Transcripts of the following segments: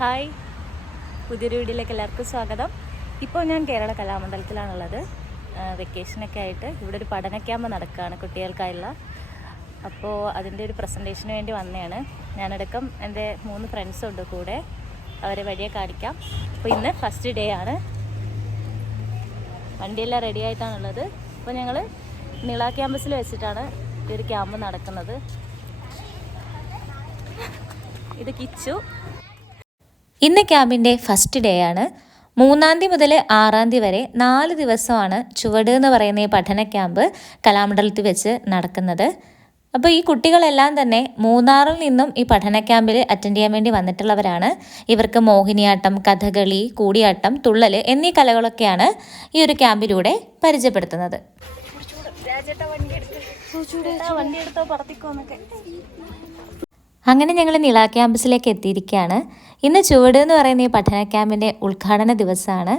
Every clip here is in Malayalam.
ഹായ്. പുതിയൊരു വീഡിയോയിലേക്ക് എല്ലാവർക്കും സ്വാഗതം. ഇപ്പോൾ ഞാൻ കേരള കലാമണ്ഡലത്തിലാണുള്ളത്. വെക്കേഷനൊക്കെ ആയിട്ട് ഇവിടെ ഒരു പഠന ക്യാമ്പ് നടക്കുകയാണ് കുട്ടികൾക്കായുള്ള. അപ്പോൾ അതിന്റെ ഒരു പ്രസന്റേഷന് വേണ്ടി വന്നതാണ്. ഞാനടക്കം എന്റെ മൂന്ന് ഫ്രണ്ട്സും ഉണ്ട് കൂടെ. അവരെ വഴിയെ കാണിക്കാം. അപ്പോൾ ഇന്ന് ഫസ്റ്റ് ഡേ ആണ്. വണ്ടിയെല്ലാം റെഡി ആയിട്ടാണുള്ളത്. അപ്പോൾ ഞങ്ങൾ നിള ക്യാമ്പസിൽ വെച്ചിട്ടാണ് ഈ ഒരു ക്യാമ്പ് നടക്കുന്നത്. ഇത് കിച്ചു. ഇന്ന് ക്യാമ്പിന്റെ ഫസ്റ്റ് ഡേ ആണ്. മൂന്നാം തീയതി മുതൽ ആറാം തീയതി വരെ നാല് ദിവസമാണ് ചുവട് എന്ന് പറയുന്ന ഈ പഠന ക്യാമ്പ് കലാമണ്ഡലത്തിൽ വെച്ച് നടക്കുന്നത്. അപ്പോൾ ഈ കുട്ടികളെല്ലാം തന്നെ മൂന്നാറിൽ നിന്നും ഈ പഠന ക്യാമ്പിൽ അറ്റൻഡ് ചെയ്യാൻ വേണ്ടി വന്നിട്ടുള്ളവരാണ്. ഇവർക്ക് മോഹിനിയാട്ടം കഥകളി കൂടിയാട്ടം തുള്ളൽ എന്നീ കലകളൊക്കെയാണ് ഈ ഒരു ക്യാമ്പിലൂടെ പരിചയപ്പെടുത്തുന്നത്. വണ്ടി എടുത്തോ പറത്തിക്കോന്നൊക്കെ അങ്ങനെ ഞങ്ങൾ നിള ക്യാമ്പസിലേക്ക് എത്തിയിരിക്കുകയാണ്. ഇന്ന് ചുവട് എന്ന് പറയുന്ന ഈ പഠന ക്യാമ്പിന്റെ ഉദ്ഘാടന ദിവസമാണ്.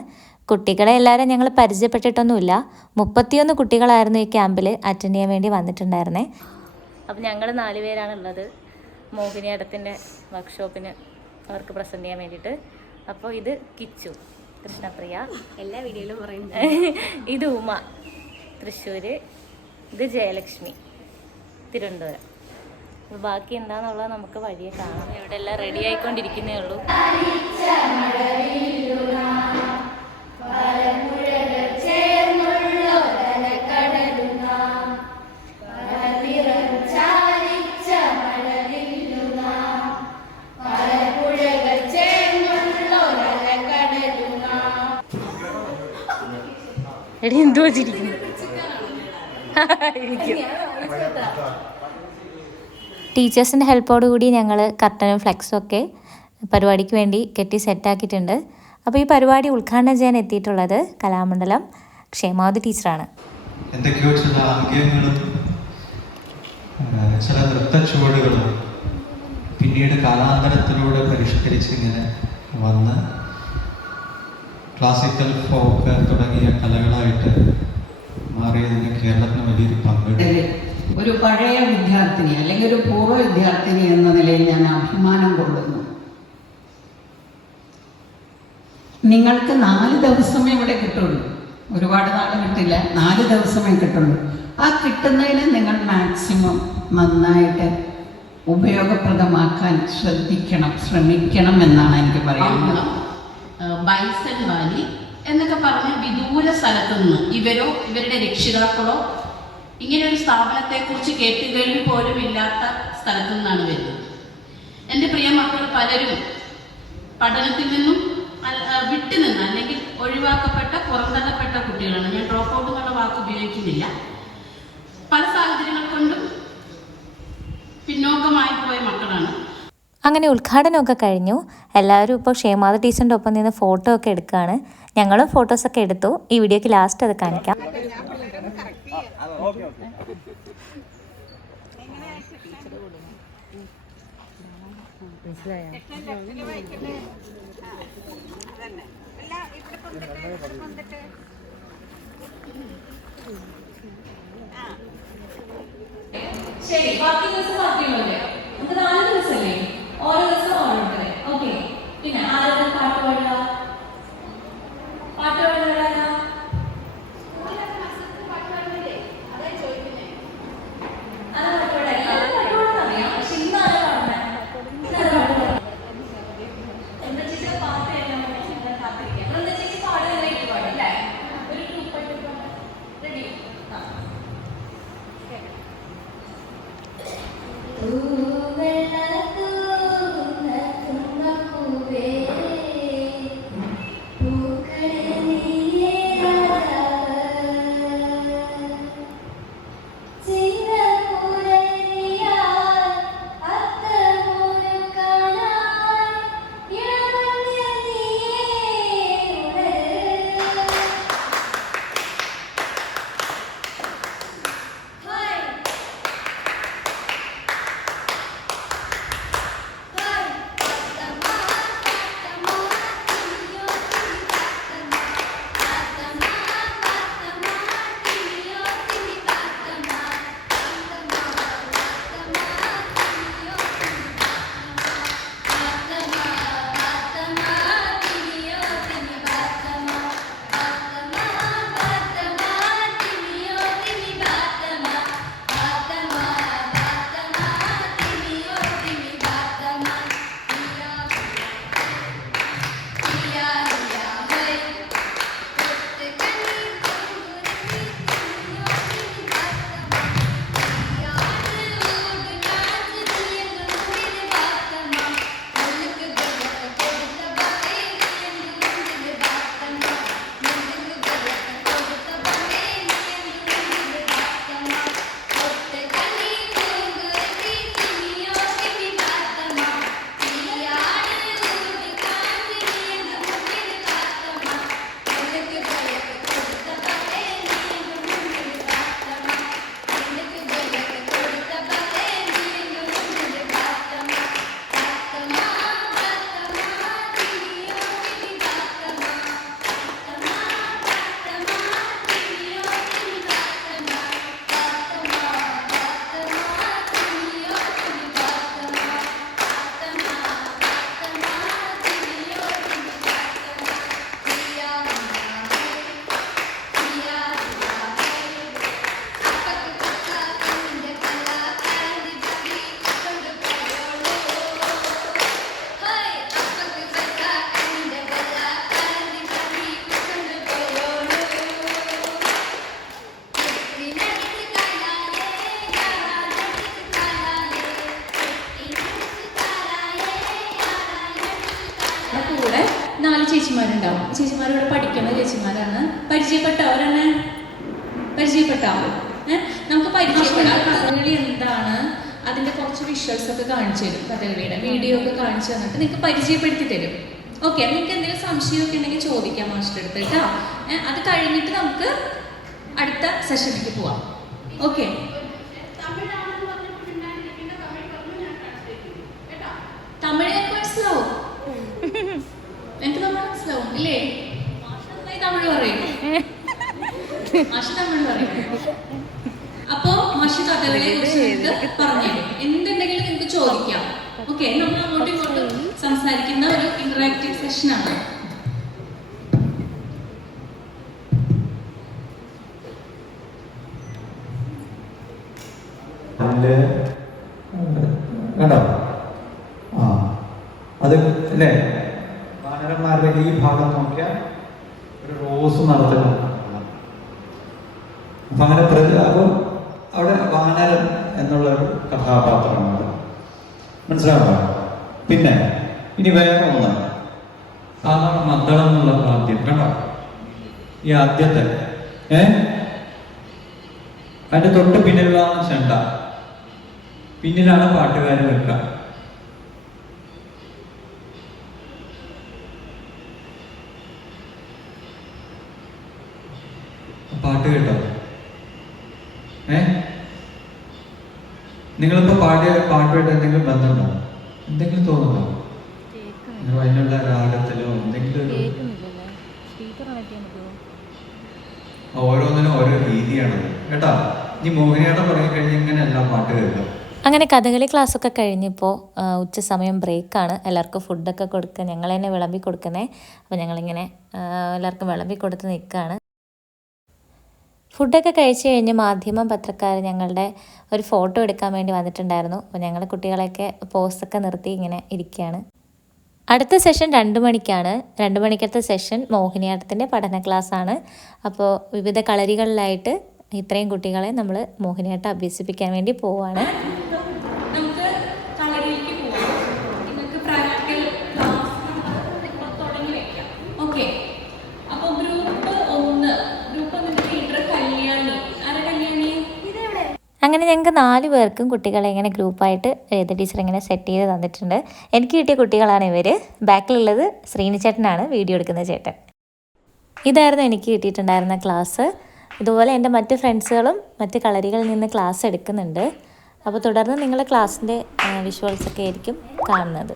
കുട്ടികളെ എല്ലാവരും ഞങ്ങൾ പരിചയപ്പെട്ടിട്ടൊന്നുമില്ല. മുപ്പത്തിയൊന്ന് കുട്ടികളായിരുന്നു ഈ ക്യാമ്പിൽ അറ്റൻഡ് ചെയ്യാൻ വേണ്ടി വന്നിട്ടുണ്ടായിരുന്നേ. അപ്പം ഞങ്ങൾ നാല് പേരാണ് ഉള്ളത് മോഹിനിയാട്ടത്തിന്റെ വർക്ക്ഷോപ്പിന് അവർക്ക് പ്രസന്റ് ചെയ്യാൻ വേണ്ടിയിട്ട്. അപ്പോൾ ഇത് കിച്ചു കൃഷ്ണപ്രിയ. എല്ലാ വീഡിയോയിലും പറയുന്നത് ഇത് ഉമ തൃശ്ശൂർ ഇത് ജയലക്ഷ്മി തിരുവനന്തപുരം. ബാക്കി എന്താണെന്നുള്ളത് നമുക്ക് വഴിയെ കാണാം. ഇവിടെ എല്ലാം റെഡി ആയിക്കൊണ്ടിരിക്കുന്നേ ഉള്ളൂ. എടി എന്തോ ചിരിക്കുന്നു ഇരിക്കും. ടീച്ചേഴ്സിന്റെ ഹെൽപ്പോട് കൂടി ഞങ്ങൾ കർട്ടനും ഫ്ലെക്സും ഒക്കെ പരിപാടിക്ക് വേണ്ടി കെട്ടി സെറ്റാക്കിയിട്ടുണ്ട്. അപ്പോൾ ഈ പരിപാടി ഉദ്ഘാടനം ചെയ്യാൻ എത്തിയിട്ടുള്ളത് കലാമണ്ഡലം ക്ഷേമാവതി ടീച്ചറാണ്. എന്തൊക്കെയോ ചില ആംഗ്യങ്ങളും ചില നൃത്ത ചുവടുകളും പിന്നീട് കാലാന്തരത്തിലൂടെ പരിഷ്കരിച്ച് ഇങ്ങനെ വന്ന് ക്ലാസിക്കൽ ഫോക്ക് തുടങ്ങിയ കലകളായിട്ട് മാറിയതിന് കേരളത്തിന് വലിയൊരു പങ്കുണ്ട് ഒരു പഴയ വിദ്യാർത്ഥിനി അല്ലെങ്കിൽ ഒരു പൂർവ വിദ്യാർത്ഥിനി എന്ന നിലയിൽ ഞാൻ അഭിമാനം കൊള്ളുന്നു. നിങ്ങൾക്ക് നാല് ദിവസമേ ഇവിടെ കിട്ടുള്ളൂ. ഒരുപാട് നാൾ കിട്ടില്ല. നാല് ദിവസമേ കിട്ടുള്ളൂ. ആ കിട്ടുന്നതിന് നിങ്ങൾ മാക്സിമം നന്നായിട്ട് ഉപയോഗപ്രദമാക്കാൻ ശ്രദ്ധിക്കണം ശ്രമിക്കണം എന്നാണ് എനിക്ക് പറയാനുള്ളത്. ബൈസൺ വാലി എന്നൊക്കെ പറഞ്ഞ് വിദൂര സ്ഥലത്തു നിന്ന് ഇവരോ ഇവരുടെ രക്ഷിതാക്കളോ ഇങ്ങനെ ഒരു സ്ഥാപനത്തെക്കുറിച്ച് കേട്ടുകേൾവി പോലും ഇല്ലാത്ത സ്ഥലത്തു നിന്നാണ് വരുന്നത്. എന്റെ പ്രിയ മക്കൾ പലരും പഠനത്തിൽ നിന്നും വിട്ടു നിന്ന് വിട്ടുനിന്ന് അല്ലെങ്കിൽ ഒഴിവാക്കപ്പെട്ട പുറന്തള്ളപ്പെട്ട കുട്ടികളാണ്. ഞാൻ ഡ്രോപ്പ് ഔട്ട് എന്നുള്ള വാക്ക് ഉപയോഗിക്കുന്നില്ല. പല സാഹചര്യങ്ങൾ കൊണ്ടും പിന്നോക്കമായി പോയ മക്കളാണ്. അങ്ങനെ ഉദ്ഘാടനമൊക്കെ കഴിഞ്ഞു. എല്ലാവരും ഇപ്പോൾ ക്ഷേമാദ ടീച്ചറിന്റെ ഒപ്പം നിന്ന് ഫോട്ടോ ഒക്കെ എടുക്കുകയാണ്. ഞങ്ങളും ഫോട്ടോസൊക്കെ എടുത്തു. ഈ വീഡിയോക്ക് ലാസ്റ്റ് അത് കാണിക്കാം. ബാക്കി ഓരോ ദിവസം ഓരോരുത്തരെ. ഓക്കെ. പിന്നെ ആരുടെ പാട്ട് അതിന്റെ കുറച്ച് വിഷ്വൽസ് ഒക്കെ കാണിച്ചു തരും കഥകളിയുടെ വീഡിയോ ഒക്കെ കാണിച്ചു തന്നിട്ട് നിങ്ങൾക്ക് പരിചയപ്പെടുത്തി തരും. ഓക്കെ നിങ്ങൾക്ക് എന്തെങ്കിലും സംശയമൊക്കെ ഉണ്ടെങ്കിൽ ചോദിക്കാം മാസ്റ്റർ അടുത്ത് കേട്ടോ. അത് കഴിഞ്ഞിട്ട് നമുക്ക് അടുത്ത സെഷനിലേക്ക് പോവാം. ഓക്കെ തമിഴ് മനസ്സിലാവും? എനിക്ക് തമിഴ് മനസ്സിലാവും ഇല്ലേ? തമിഴ് പറയും. മാഷ് തമിഴ് പറയും. അപ്പോ മഷി കഥകളെ കുറിച്ച് നിങ്ങൾക്ക് എന്തുണ്ടെങ്കിലും നിങ്ങൾക്ക് ചോദിക്കാം. ഓക്കെ നമ്മൾ അങ്ങോട്ടും ഇങ്ങോട്ടും സംസാരിക്കുന്ന ഒരു ഇന്ററാക്റ്റീവ് സെഷനാണ് കണ്ടോ? ആ അത് അല്ലേ? വാനരന്മാരുടെ ഈ ഭാഗം നോക്കിയാൽ ഒരു റോസ് നടത്തുന്നു അപ്പൊ അങ്ങനെ പ്രതി അപ്പോൾ അവിടെ വാനരൻ എന്നുള്ള ഒരു കഥാപാത്രമാണ് മനസ്സിലാവുക പിന്നെ ഇനി വേറെ ഒന്ന്. സാധാരണ മദ്ദളം എന്നുള്ള ആദ്യം കണ്ടോ? ഈ ആദ്യത്തെ. ഏ? അതിന്റെ തൊട്ട് പിന്നിലുള്ള ചെണ്ട. പിന്നിലാണ് പാട്ടുകാരൻ നിൽക്കുക പാട്ട് കേട്ടോ? ഏ? നിങ്ങളിപ്പോ പാടിയ പാട്ടുമായിട്ട് എന്തെങ്കിലും ബന്ധമുണ്ടോ? എന്തെങ്കിലും തോന്നുന്നുണ്ടോ? നിങ്ങൾ അതിനുള്ള രാഗത്തിലോ എന്തെങ്കിലും ഓരോന്നിനും ഓരോ രീതിയാണ്. കേട്ടോ? ഇനി മോഹിനിയാട്ടം തുടങ്ങിക്കഴിഞ്ഞാൽ ഇങ്ങനെയല്ല പാട്ട് കേൾക്കാം അങ്ങനെ കഥകളി ക്ലാസ്സൊക്കെ കഴിഞ്ഞപ്പോൾ ഉച്ച സമയം ബ്രേക്കാണ്. എല്ലാവർക്കും ഫുഡൊക്കെ കൊടുക്കുക ഞങ്ങൾ തന്നെ വിളമ്പി കൊടുക്കുന്നത് അപ്പോൾ ഞങ്ങളിങ്ങനെ എല്ലാവർക്കും വിളമ്പി കൊടുത്ത് നിൽക്കുകയാണ് ഫുഡൊക്കെ കഴിച്ച് കഴിഞ്ഞ് മാധ്യമം പത്രക്കാർ ഞങ്ങളുടെ ഒരു ഫോട്ടോ എടുക്കാൻ വേണ്ടി വന്നിട്ടുണ്ടായിരുന്നു. അപ്പോൾ ഞങ്ങൾ കുട്ടികളെയൊക്കെ പോസ്റ്റൊക്കെ നിർത്തി ഇങ്ങനെ ഇരിക്കുകയാണ്. അടുത്ത സെഷൻ രണ്ട് മണിക്കാണ്. രണ്ട് മണിക്കത്തെ സെഷൻ മോഹിനിയാട്ടത്തിന്റെ പഠന ക്ലാസ്സാണ്. അപ്പോൾ വിവിധ കളരികളിലായിട്ട് ഇത്രയും കുട്ടികളെ നമ്മൾ മോഹിനിയാട്ടം അഭ്യസിപ്പിക്കാൻ വേണ്ടി പോവുകയാണ് നമുക്ക് കളരിയിലേക്ക് പോവാം നിങ്ങൾക്ക് പ്രാക്ടിക്കൽ ക്ലാസ് തുടങ്ങി വെക്കാം ഓക്കെ അപ്പോൾ ഗ്രൂപ്പ് ഒന്ന് ഗ്രൂപ്പ് ഒന്നിന്റെ ലീഡർ കല്യാണി ആരാ കല്യാണി അങ്ങനെ ഞങ്ങൾക്ക് നാല് പേർക്കും കുട്ടികളെ ഇങ്ങനെ ഗ്രൂപ്പായിട്ട് ഏത് ടീച്ചർ ഇങ്ങനെ സെറ്റ് ചെയ്ത് തന്നിട്ടുണ്ട്. എനിക്ക് കിട്ടിയ കുട്ടികളാണ് ഇവർ ബാക്കിലുള്ളത് ശ്രീനി ചേട്ടനാണ് വീഡിയോ എടുക്കുന്ന ചേട്ടൻ. ഇതായിരുന്നു എനിക്ക് കിട്ടിയിട്ടുണ്ടായിരുന്ന ക്ലാസ്. ഇതുപോലെ എന്റെ മറ്റ് ഫ്രണ്ട്സുകളും മറ്റ് കളരികളിൽ നിന്ന് ക്ലാസ് എടുക്കുന്നുണ്ട്. അപ്പോൾ തുടർന്ന് നിങ്ങളുടെ ക്ലാസ്സിന്റെ വിഷ്വൽസൊക്കെ ആയിരിക്കും കാണുന്നത്.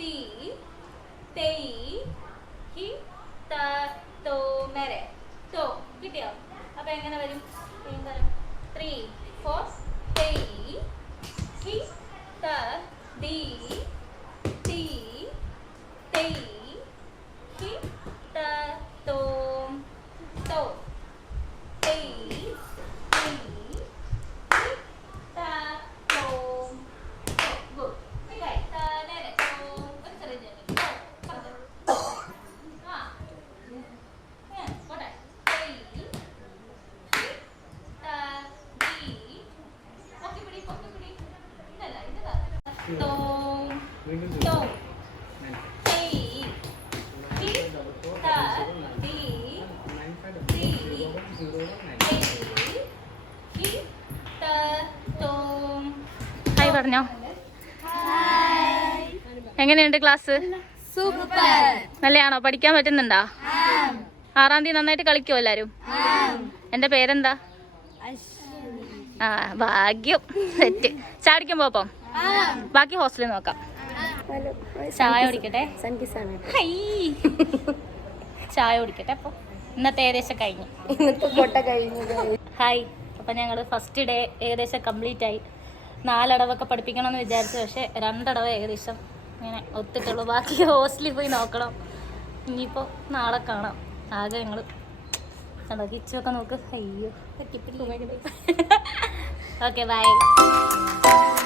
तीन പറഞ്ഞോ? എങ്ങനെയുണ്ട് ക്ലാസ്? നല്ലയാണോ? പഠിക്കാൻ പറ്റുന്നുണ്ടോ? ആറാം തീയതി നന്നായിട്ട് കളിക്കോ എല്ലാരും? എന്റെ പേരെന്താ? ആ ഭാഗ്യം. സെറ്റ് ചാടിക്കാൻ പോപ്പം ബാക്കി ഹോസ്റ്റലിൽ നോക്കാം. ചായ കുടിക്കട്ടെ. ചായ കുടിക്കട്ടെ അപ്പൊ. ഇന്നത്തെ ഏകദേശം കഴിഞ്ഞു. ഹായ് അപ്പൊ ഞങ്ങൾ ഫസ്റ്റ് ഡേ ഏകദേശം കംപ്ലീറ്റ് ആയി. നാലടവൊക്കെ പഠിപ്പിക്കണമെന്ന് വിചാരിച്ചു. പക്ഷേ രണ്ടടവ് ഏകദേശം ഇങ്ങനെ ഒത്തിട്ടുള്ളൂ. ബാക്കി ഹോസ്റ്റലിൽ പോയി നോക്കണം. ഇനിയിപ്പോൾ നാളെ കാണാം. ആകെ ഞങ്ങൾ കണ്ടോ കിച്ചൊക്കെ നോക്ക്. അയ്യോ. Okay bye